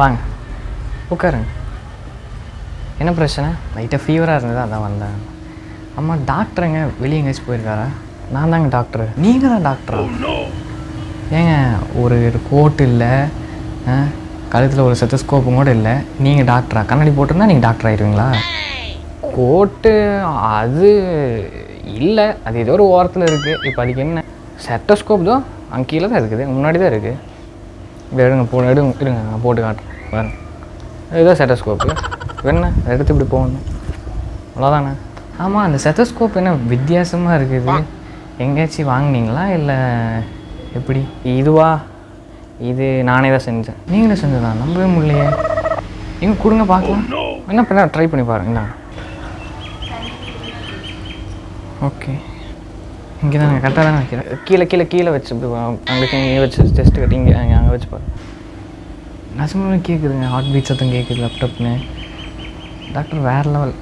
வாங்க உட்காருங்க. என்ன பிரச்சனை? லைட்டாக ஃபீவராக இருந்தது, அதான் வந்தேன். அம்மா டாக்டருங்க வெளியே எங்கேயாச்சும் போயிருக்காரா? நான் தாங்க டாக்டரு. நீங்கள் தான் டாக்டரா? ஏங்க ஒரு கோட்டு இல்லை, கழுத்தில் ஒரு ஸ்டெத்தஸ்கோப்பும் கூட இல்லை, நீங்கள் டாக்டரா? கண்ணாடி போட்டிருந்தா நீங்கள் டாக்டர் ஆகிடுவீங்களா? கோட்டு அது இல்லை, அது ஏதோ ஒரு ஓரத்தில் இருக்குது. இப்போ அதுக்கு என்ன? ஸ்டெத்தஸ்கோப் தான் அங்கே கீழே தான் இருக்குது, முன்னாடி தான் இருக்குது. இப்போ இருங்க நான் போட்டு காட்டுறேன் பாருங்க. இதுதான் ஸ்டெத்தஸ்கோப்பு. என்ன எடுத்து இப்படி போகணும், அவ்வளோதானே? ஆமாம், அந்த ஸ்டெத்தஸ்கோப் என்ன வித்தியாசமாக இருக்குது? எங்கேயாச்சும் வாங்கினீங்களா இல்லை எப்படி? இதுவா? இது நானே தான் செஞ்சேன். நீங்களே செஞ்சதான்? நம்பவே முடியலையே. எங்கே கொடுங்க பார்க்கலாம். என்ன பண்ண ட்ரை பண்ணி பாருங்க. என்ன ஓகே, இங்கே தானே கரெக்டாக தானே வைக்கிறேன். கீழே வச்சு இப்படி அங்கே இங்கே வச்சு டெஸ்ட்டு கட்டி இங்கே அங்கே வச்சு பாருங்க. நசமாக கேட்குதுங்க, ஹார்ட் பீட் சத்தம் கேட்குது லேப்டாப்னு. டாக்டர் வேறு லெவல்,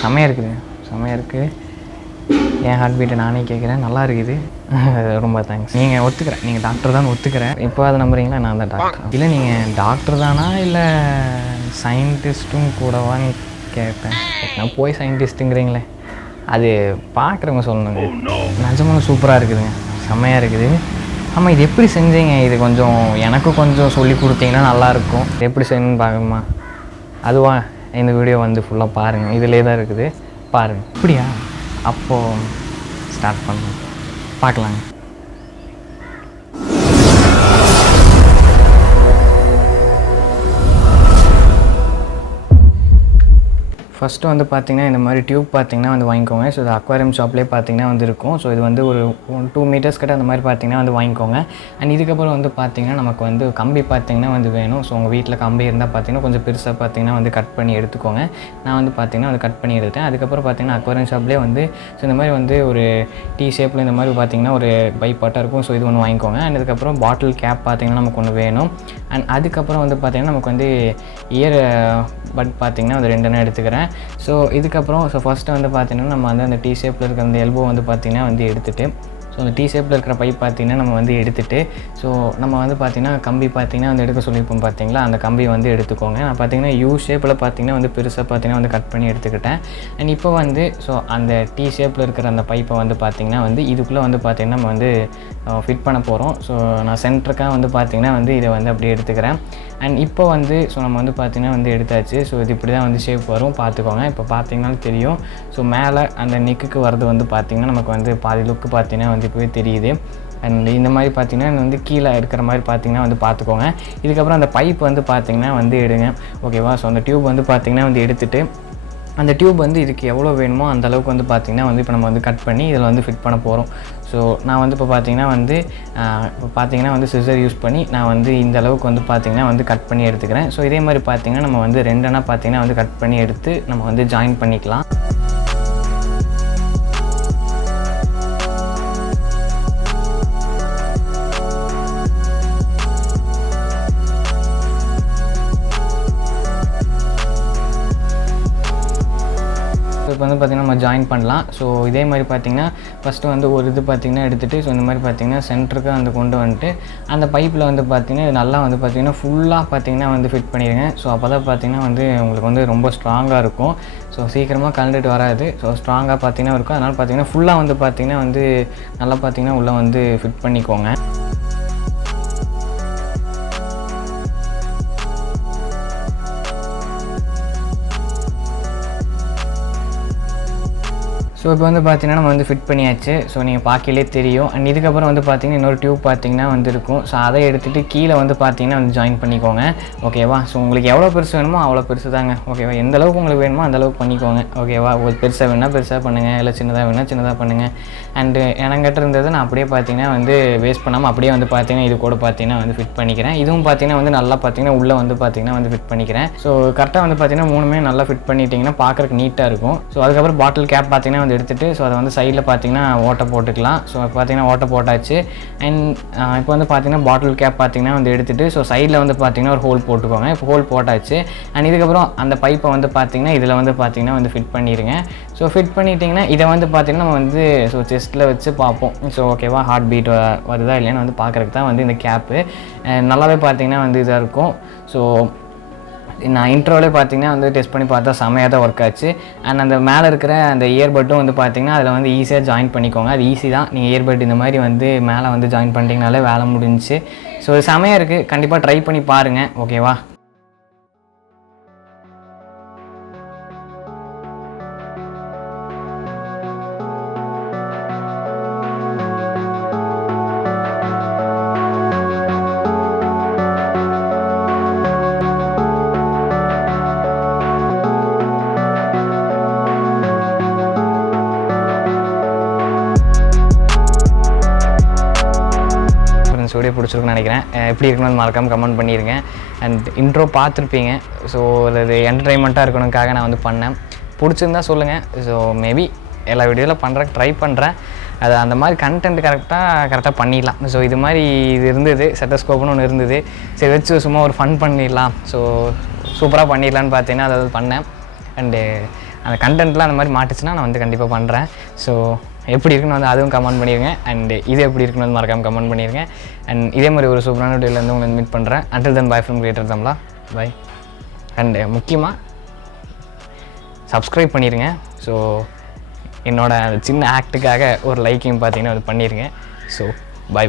செமையாக இருக்குதுங்க, செமையாக இருக்குது. என் ஹார்ட் பீட்டை நானே கேட்குறேன், நல்லா இருக்குது. ரொம்ப தேங்க்ஸ். நீங்கள் ஒத்துக்கிறேன், நீங்கள் டாக்டர் தான் ஒத்துக்கிறேன். இப்போ அதை நம்புறீங்களா? நான் தான் டாக்டர். இல்லை நீங்கள் டாக்டர் தானா இல்லை சயின்டிஸ்ட்டும் கூடவான்னு கேட்பேன். நான் போய் சயின்டிஸ்ட்டுங்கிறீங்களே, அது பார்க்குறவங்க சொல்லணுங்க. நிஜமான சூப்பராக இருக்குதுங்க, செம்மையாக இருக்குது. ஆமாம், இது எப்படி செஞ்சீங்க? இது கொஞ்சம் எனக்கும் கொஞ்சம் சொல்லி கொடுத்தீங்கன்னா நல்லாயிருக்கும். எப்படி செய்யணும்னு பார்க்கணுமா? அதுவா, இந்த வீடியோ வந்து ஃபுல்லாக பாருங்கள், இதிலே தான் இருக்குது, பாருங்கள். அப்படியா? அப்போது ஸ்டார்ட் பண்ணலாம், பார்க்கலாங்க. ஃபஸ்ட்டு வந்து பார்த்திங்கன்னா இந்த மாதிரி டியூப் பார்த்திங்கன்னா வந்து வாங்கிக்கோங்க. ஸோ இது அக்வாரியம் ஷாப்லேயே பார்த்திங்கன்னா வந்து இருக்கும். ஸோ இது வந்து ஒரு 2 மீட்டர்ஸ் கிட்ட அந்த மாதிரி பார்த்திங்கன்னா வந்து வாங்கிக்கோங்க. அண்ட் இதுக்கப்புறம் வந்து பார்த்திங்கன்னா நமக்கு வந்து கம்பி பார்த்திங்கன்னா வந்து வேணும். ஸோ உங்கள் வீட்டில் கம்பி இருந்தால் பார்த்திங்கன்னா கொஞ்சம் பெருசாக பார்த்திங்கன்னா வந்து கட் பண்ணி எடுத்துக்கோங்க. நான் வந்து பார்த்திங்கன்னா வந்து கட் பண்ணி எடுத்தேன். அதுக்கப்புறம் பார்த்திங்கன்னா அக்வாரியம் ஷாப்லேயே வந்து ஸோ இந்த மாதிரி வந்து ஒரு டீ ஷேப்பில் இந்த மாதிரி பார்த்திங்கன்னா ஒரு பைப்பாட்டாக இருக்கும். ஸோ இது ஒன்று வாங்கிக்கோங்க. அண்ட் அதுக்கப்புறம் பாட்டில் கேப் பார்த்திங்கன்னா நமக்கு ஒன்று வேணும். அண்ட் அதுக்கப்புறம் வந்து பார்த்திங்கன்னா நமக்கு வந்து இயர் பட் பார்த்திங்கன்னா வந்து 2 எடுத்துக்கிறேன். ஸோ இதுக்கப்புறம் ஃபஸ்ட்டு வந்து பார்த்திங்கன்னா நம்ம வந்து அந்த டீ ஷேப்பில் இருக்கிற அந்த எல்போ வந்து பார்த்திங்கன்னா வந்து எடுத்துகிட்டு, ஸோ அந்த டீ ஷேப்பில் இருக்கிற பைப் பார்த்திங்கன்னா நம்ம வந்து எடுத்துகிட்டு, ஸோ நம்ம வந்து பார்த்திங்கன்னா கம்பி பார்த்திங்கன்னா வந்து எடுக்க சொல்லியிருப்போம் பார்த்திங்களா, அந்த கம்பி வந்து எடுத்துக்கோங்க. நான் பார்த்திங்கன்னா யூ ஷேப்பில் பார்த்திங்கன்னா வந்து பெருசாக பார்த்திங்கன்னா வந்து கட் பண்ணி எடுத்துக்கிட்டேன். அண்ட் இப்போ வந்து ஸோ அந்த டீ ஷேப்பில் இருக்கிற அந்த பைப்பை வந்து பார்த்திங்கன்னா வந்து இதுக்குள்ளே வந்து பார்த்திங்கன்னா நம்ம வந்து ஃபிட் பண்ண போகிறோம். ஸோ நான் சென்டருக்காக வந்து பார்த்திங்கன்னா வந்து இதை வந்து அப்படியே எடுத்துக்கிறேன். அண்ட் இப்போ வந்து ஸோ நம்ம வந்து பார்த்திங்கன்னா வந்து எடுத்தாச்சு. ஸோ இது இப்படி தான் வந்து ஷேப் வரும், பார்த்துக்கோங்க. இப்போ பார்த்திங்கனாலும் தெரியும். ஸோ மேலே அந்த நெக்குக்கு வரது வந்து பார்த்திங்கன்னா நமக்கு வந்து பாதி லுக்கு பார்த்திங்கன்னா வந்து இப்போவே தெரியுது. அண்ட் இந்த மாதிரி பார்த்திங்கன்னா வந்து கீழே இருக்கிற மாதிரி பார்த்திங்கன்னா வந்து பார்த்துக்கோங்க. இதுக்கப்புறம் அந்த பைப் வந்து பார்த்திங்கன்னா வந்து எடுங்க, ஓகேவா? ஸோ அந்த டியூப் வந்து பார்த்திங்கன்னா வந்து எடுத்துகிட்டு அந்த டியூப் வந்து இதுக்கு எவ்வளோ வேணுமோ அந்த அளவுக்கு வந்து பார்த்திங்கன்னா வந்து இப்போ நம்ம வந்து கட் பண்ணி இதில் வந்து ஃபிட் பண்ண போகிறோம். ஸோ நான் வந்து இப்போ பார்த்திங்கன்னா வந்து சிசர் யூஸ் பண்ணி நான் வந்து இந்த அளவுக்கு வந்து பார்த்திங்கன்னா வந்து கட் பண்ணி எடுத்துக்கிறேன். ஸோ இதே மாதிரி பார்த்திங்கன்னா நம்ம வந்து 2 பார்த்திங்கன்னா வந்து கட் பண்ணி எடுத்து நம்ம வந்து ஜாயின் பண்ணிக்கலாம். இப்போ வந்து பார்த்திங்கன்னா நம்ம ஜாயின் பண்ணலாம். ஸோ இதே மாதிரி பார்த்திங்கன்னா ஃபஸ்ட்டு வந்து ஒரு இது பார்த்திங்கன்னா எடுத்துகிட்டு ஸோ இந்த மாதிரி பார்த்திங்கன்னா சென்டருக்கு வந்து கொண்டு வந்துட்டு அந்த பைப்பில் வந்து பார்த்திங்கன்னா நல்லா வந்து பார்த்திங்கன்னா ஃபுல்லாக பார்த்திங்கன்னா வந்து ஃபிட் பண்ணிடுங்க. ஸோ அப்போ தான் பார்த்திங்கன்னா வந்து உங்களுக்கு வந்து ரொம்ப ஸ்ட்ராங்காக இருக்கும். ஸோ சீக்கிரமாக கலந்துட்டு வராது. ஸோ ஸ்ட்ராங்காக பார்த்திங்கன்னா இருக்கும். அதனால் பார்த்திங்கன்னா ஃபுல்லாக வந்து பார்த்திங்கன்னா வந்து நல்லா பார்த்திங்கன்னா உள்ளே வந்து ஃபிட் பண்ணிக்கோங்க. ஸோ இப்போ வந்து பார்த்திங்கன்னா நம்ம வந்து ஃபிட் பண்ணியாச்சு. ஸோ நீங்கள் பார்க்கலே தெரியும். அண்ட் இதுக்கப்புறம் வந்து பார்த்திங்கன்னா இன்னொரு டியூப் பார்த்திங்கன்னா வந்து இருக்கும். ஸோ அதை எடுத்துகிட்டு கீழே வந்து பார்த்திங்கன்னா வந்து ஜாயின் பண்ணிக்கோங்க, ஓகேவா? ஸோ உங்களுக்கு எவ்வளோ பெருசு வேணுமோ அவ்வளோ பெருசு தாங்க, ஓகேவா? எந்த அளவுக்கு உங்களுக்கு வேணுமோ அந்தளவுக்கு பண்ணிக்கோங்க, ஓகேவா? ஒரு பெருசாக வேணால் பெருசாக பண்ணுங்கள், இல்லை சின்னதாக வேணால் சின்னதாக பண்ணுங்கள். அண்டு எனக்கிட்ட இருந்தது நான் அப்படியே பார்த்திங்கன்னா வந்து வேஸ்ட் பண்ணாமல் அப்படியே வந்து பார்த்திங்கன்னா இது கூட பார்த்திங்கன்னா வந்து ஃபிட் பண்ணிக்கிறேன். இதுவும் பார்த்திங்கன்னா வந்து நல்லா பார்த்திங்கன்னா உள்ளே வந்து பார்த்திங்கன்னா வந்து ஃபிட் பண்ணிக்கிறேன். ஸோ கரெக்டாக வந்து பார்த்திங்கன்னா 3மே நல்லா ஃபிட் பண்ணிட்டிங்கன்னா பார்க்குறக்கு நீட்டாக இருக்கும். ஸோ அதுக்கப்புறம் பாட்டில் கேப் பார்த்திங்கன்னா வந்து எடுத்துகிட்டு ஸோ அதை வந்து சைடில் பார்த்தீங்கன்னா ஓட்டை போட்டுக்கலாம். ஸோ பார்த்தீங்கன்னா ஓட்டை போட்டாச்சு. அண்ட் இப்போ வந்து பார்த்தீங்கன்னா பாட்டில் கேப் பார்த்தீங்கன்னா வந்து எடுத்துகிட்டு ஸோ சைடில் வந்து பார்த்தீங்கன்னா ஒரு ஹோல் போட்டுக்கோங்க. இப்போ ஹோல் போட்டாச்சு. அண்ட் இதுக்கப்புறம் அந்த பைப்பை வந்து பார்த்தீங்கன்னா இதில் வந்து பார்த்தீங்கன்னா வந்து ஃபிட் பண்ணிடுங்க. ஸோ ஃபிட் பண்ணிட்டிங்கன்னா இதை வந்து பார்த்தீங்கன்னா நம்ம வந்து ஸோ செஸ்ட்டில் வச்சு பார்ப்போம். ஸோ ஓகேவா, ஹார்ட் பீட் வருதா இல்லையான்னு வந்து பார்க்குறதுக்கு தான் வந்து இந்த கேப்பு. நல்லாவே பார்த்தீங்கன்னா வந்து இதாக இருக்கும். ஸோ நான் இன்ட்ரோவிலே பார்த்தீங்கன்னா வந்து டெஸ்ட் பண்ணி பார்த்தா செம்மையாக தான் ஒர்க் ஆச்சு. அண்ட் அந்த மேலே இருக்கிற அந்த இயர்பட்டும் வந்து பார்த்தீங்கன்னா அதில் வந்து ஈஸியாக ஜாயின் பண்ணிக்கோங்க. அது ஈஸி தான். நீங்கள் இயர்பட் இந்த மாதிரி வந்து மேலே வந்து ஜாயின் பண்ணிட்டீங்கனாலே வேலை முடிஞ்சிச்சு. ஸோ இது செம்மையாக இருக்குது. கண்டிப்பாக ட்ரை பண்ணி பாருங்கள். ஓகேவா. வீடியோ பிடிச்சிருக்குன்னு நினைக்கிறேன். எப்படி இருக்கணும்னு மறக்காமல் கமெண்ட் பண்ணிடுங்க. அண்ட் இன்ட்ரோ பார்த்துருப்பீங்க. ஸோ அது என்டர்டைன்மெண்ட்டாக இருக்கணுக்காக நான் வந்து பண்ணேன். பிடிச்சிருந்தா சொல்லுங்கள். ஸோ மேபி எல்லா வீடியோவில் பண்ணுறதுக்கு ட்ரை பண்ணுறேன். அது அந்த மாதிரி கண்டென்ட் கரெக்டாக பண்ணிடலாம். ஸோ இது மாதிரி இது இருந்தது, ஸ்டெத்தோஸ்கோப்னு ஒன்று இருந்தது. சரி வச்சு சும்மா ஒரு ஃபன் பண்ணிடலாம், ஸோ சூப்பராக பண்ணிடலான்னு பார்த்தீங்கன்னா அதை பண்ணேன். அண்டு அந்த கண்டென்ட்லாம் அந்த மாதிரி மாட்டுச்சுன்னா நான் வந்து கண்டிப்பாக பண்ணுறேன். ஸோ எப்படி இருக்குன்னு வந்து அதுவும் கமெண்ட் பண்ணிடுங்க. அண்ட் இது எப்படி இருக்குன்னு வந்து மறக்காமல் கமெண்ட் பண்ணிடுங்க. அண்ட் இதே மாதிரி ஒரு சூப்பரான வீடியோவில் உங்களை மீட் பண்ணுறேன். Until then bye from creator Tamla. Bye. And முக்கியமாக சப்ஸ்கிரைப் பண்ணிடுங்க. ஸோ என்னோட சின்ன ஆக்டுக்காக ஒரு லைக்கையும் பார்த்தீங்கன்னா அது பண்ணிடுங்க. So by.